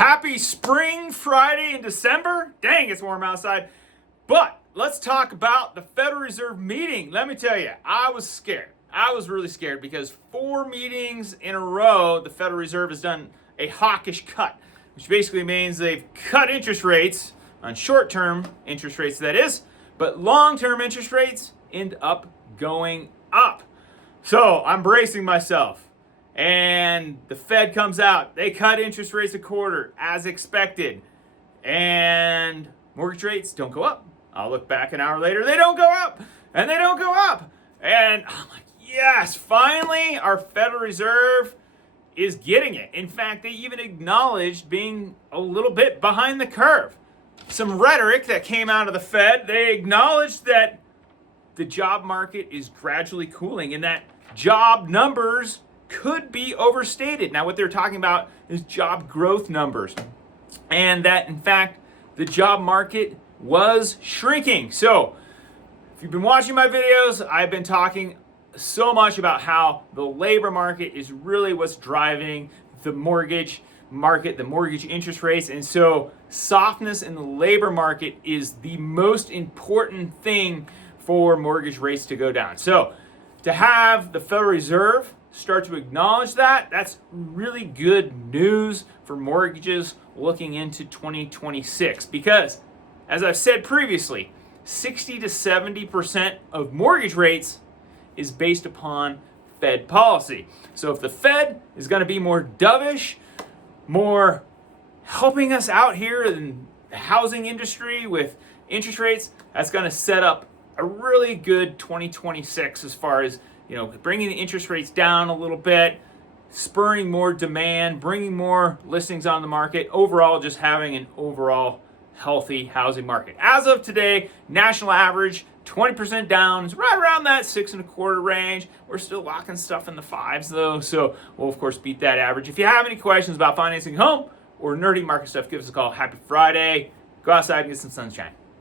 Happy spring Friday in December. Dang, it's warm outside. But let's talk about the Federal Reserve meeting. Let me tell you, I was scared. I was really scared because 4 meetings in a row, the Federal Reserve has done a hawkish cut, which basically means they've cut interest rates on short-term interest rates, that is, but long-term interest rates end up going up. So I'm bracing myself. And the Fed comes out. They cut interest rates a quarter as expected. And mortgage rates don't go up. I'll look back an hour later. They don't go up. And they don't go up. And I'm like, yes, finally our Federal Reserve is getting it. In fact, they even acknowledged being a little bit behind the curve. Some rhetoric that came out of the Fed. They acknowledged that the job market is gradually cooling and that job numbers could be overstated. Now, what they're talking about is job growth numbers, and that, in fact, the job market was shrinking. So, if you've been watching my videos, I've been talking so much about how the labor market is really what's driving the mortgage market, the mortgage interest rates, and so softness in the labor market is the most important thing for mortgage rates to go down. So, to have the Federal Reserve start to acknowledge that, that's really good news for mortgages looking into 2026, because as I've said previously, 60 to 70% of mortgage rates is based upon Fed policy. So if the Fed is going to be more dovish, more helping us out here in the housing industry with interest rates, that's going to set up a really good 2026 as far as bringing the interest rates down a little bit, spurring more demand, bringing more listings on the market, overall just having an overall healthy housing market. As of today, national average 20% down is right around that 6.25 range. We're still locking stuff in the 5s though, so we'll of course beat that average. If you have any questions about financing home or nerdy market stuff, give us a call. Happy Friday. Go outside and get some sunshine.